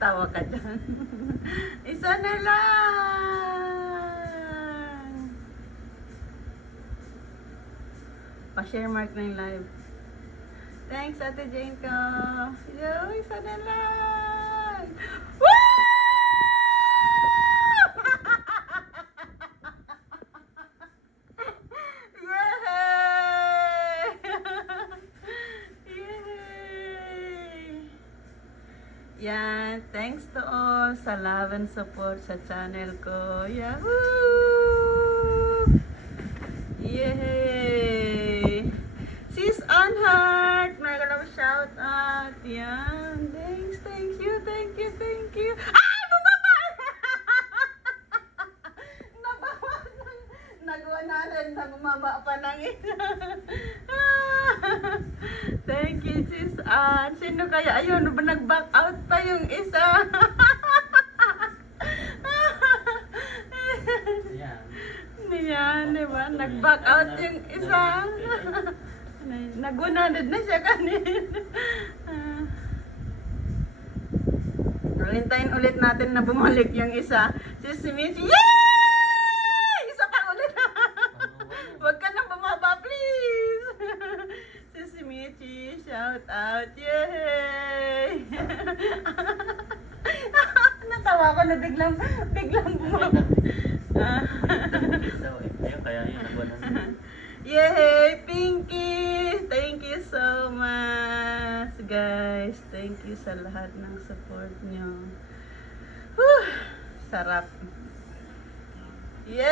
Tawa ka dyan. Isa na lang. Pa-share mark na yung live. Thanks, Ate Jane ko. Yo, isa na lang. Woo! Yan, thanks to all sa love and support sa channel ko. Yahoo! Yay! Sis Anhart, may ka shout out. Yan, thanks, thank you. Ah! Bumaba! Nabawasan. Nag-100 na bumaba pa ng isa. Thank you, sis Ann. Sino kaya? Ayun, ba nag-back out pa yung isa? Yan, di ba? Nag-back out yung isa. Nag-100 na siya kanina. Hintayin ulit natin na bumalik yung isa. Sis Michi, yay! Isa pa ulit. Huwag ka nang bumaba, please. Sis Michi, shout out. Yay! Natawa ko na biglang bumaba. Ayun, kaya yun, nagwanan. Yay! Pinky! Thank you so much, guys. Thank you sa lahat ng support nyo. Whew! Sarap.